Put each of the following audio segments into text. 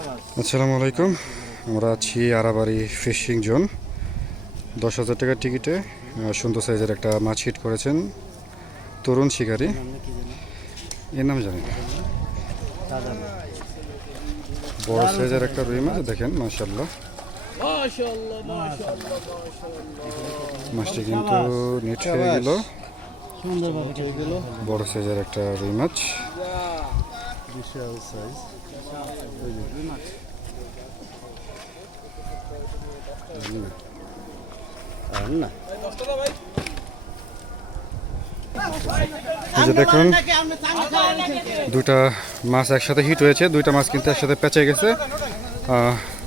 আসসালামু আলাইকুম। আমরা আছি আরাবাড়ি ফিশিং জোন। 10,000 টাকার টিকিটে সুন্দর সাইজের একটা মাছ হিট করেছেন তরুণ শিকারী। এর নাম জানি না। বড় সাইজের একটা রুই মাছ দেখেন, মাশাআল্লাহ। মাছটি কিন্তু নিট হয়ে গেল। বড় সাইজের একটা রুই মাছ। এই যে দেখুন, দুইটা মাছ একসাথে হিট হয়েছে। দুইটা মাছ কিন্তু একসাথে পেঁচে গেছে।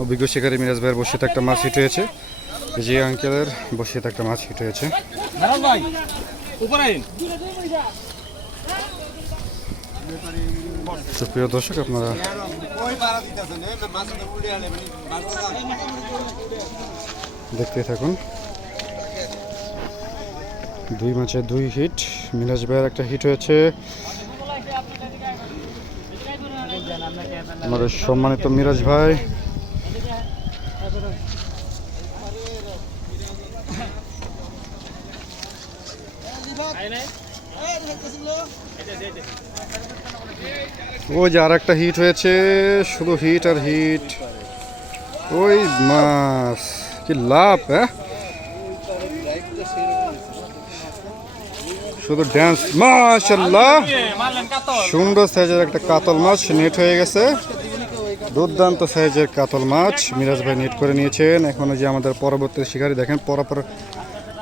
অভিজ্ঞ শিকারী মিরাজ ভাইয়ের বসিতে একটা মাছ হিট হয়েছে। জি আঙ্কেলের বসিতে একটা মাছ হিট হয়েছে। সুপ্রিয় দর্শক, আপনারা দেখতে থাকুন। দুই মাছে দুই হিট। মিরাজ ভাইয়ের একটা হিট হয়েছে। আমাদের সম্মানিত মিরাজ ভাই ওই যে আর একটা হিট হয়েছে। শুধু হিট আর হিট। ওই মাছ কি লাভ! হ্যাঁ, শুধু ড্যান্স। মাশাআল্লাহ, সুন্দর সাইজের একটা কাতল মাছ নেট হয়ে গেছে। দুর্দান্ত সাইজের কাতল মাছ মিরাজ ভাই নেট করে নিয়েছেন। এখন যে আমাদের পরবর্তী শিকারী দেখেন, পরপর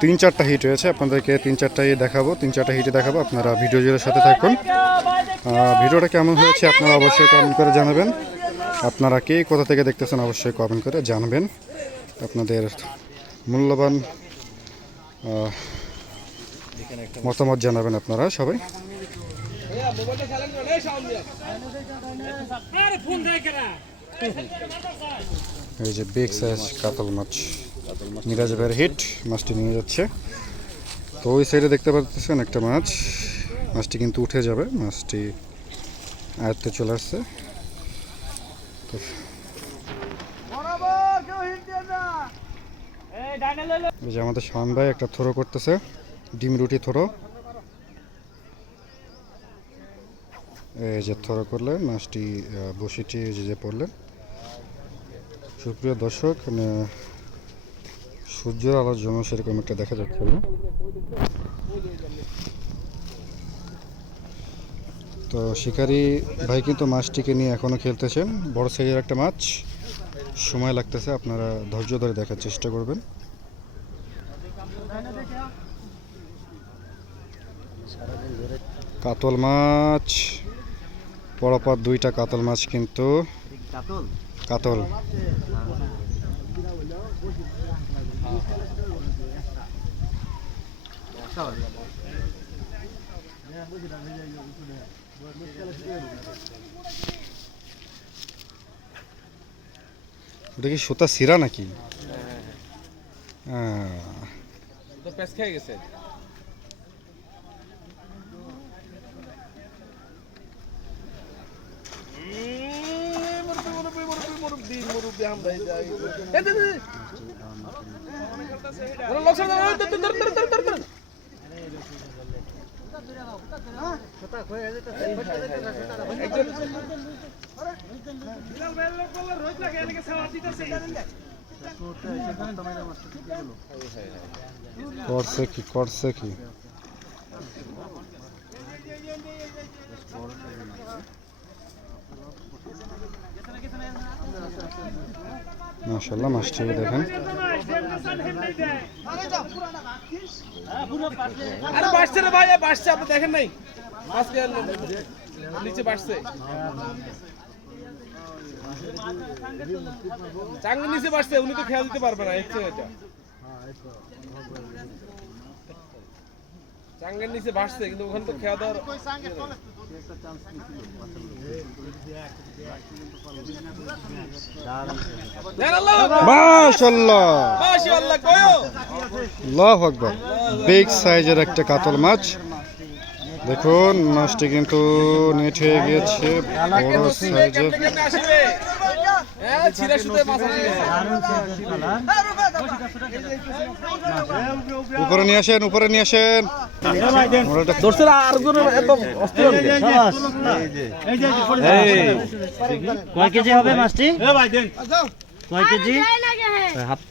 3-4টা হিট হয়েছে। আপনাদেরকে 3-4টাই দেখাবো, 3-4টা হিটে দেখাবো। আপনারা ভিডিও জুড়ে সাথে থাকুন। ভিডিওটা কেমন হয়েছে আপনারা অবশ্যই কমেন্ট করে জানাবেন। আপনারা কে কোথা থেকে দেখতেছেন অবশ্যই কমেন্ট করে জানাবেন। আপনাদের মূল্যবান মতামত জানাবেন আপনারা সবাই। এই যে বিগ সাইজ কাতল মাছ মিরাজ ভাইয়ের হিট। মাছটি নিয়ে যাচ্ছে। তো ওই সাইডে দেখতে পাচ্ছেন একটা মাছ। মাছটি কিন্তু উঠে যাবে। মাছটি আয়ত্তে চলে আসছে। এই যে আমাদের শান ভাই একটা থ্রো করতেছে, ডিম রুটি থ্রো। এই যে থ্রো করলেন, মাছটি বসিটি যে পড়লেন। সুপ্রিয় দর্শক, সূর্যের আলোর জন্য সেরকম একটা দেখা যাচ্ছে না। তো শিকারী ভাই কিন্তু মাছটিকে নিয়ে এখনো খেলতেছেন। বড় সাইজের একটা মাছ, সময় লাগতেছে। আপনারা ধৈর্য ধরে দেখার চেষ্টা করবেন। কাতল মাছ, পরপর 2টা কাতল মাছ কিন্তু। কাতল ওটা কি সুতা সিরা নাকি? খেয়ে গেছে। করছে কি করছে কি? মাশাআল্লাহ, মাছটি দেখেন। আরে বাসছে রে ভাই, বাসছে, আপনি দেখেন নাই? আজকে নিচে বাসছে, চাঙ্গের নিচে বাসছে। উনি তো খেয়াল দিতে পারবে না। এটা চাঙ্গের নিচে বাসছে, কিন্তু ওখানে তো খেয়া দেওয়ার মাশাআল্লাহ, আল্লাহু আকবার। বিগ সাইজের একটা কাতল মাছ দেখুন মাছটি কিন্তু নেট হয়ে গিয়েছে, বড় সাইজের। কেমনে আসবে হ্যাঁ ছিড়া সুতে মাছ আসবে উপরে নিয়ে আসেন, উপরে নিয়ে আসেন। মোবাইলটা দর্শক আর কোন একদম অস্থির কয় কেজি হবে মাছটি? কয় কেজি? হাত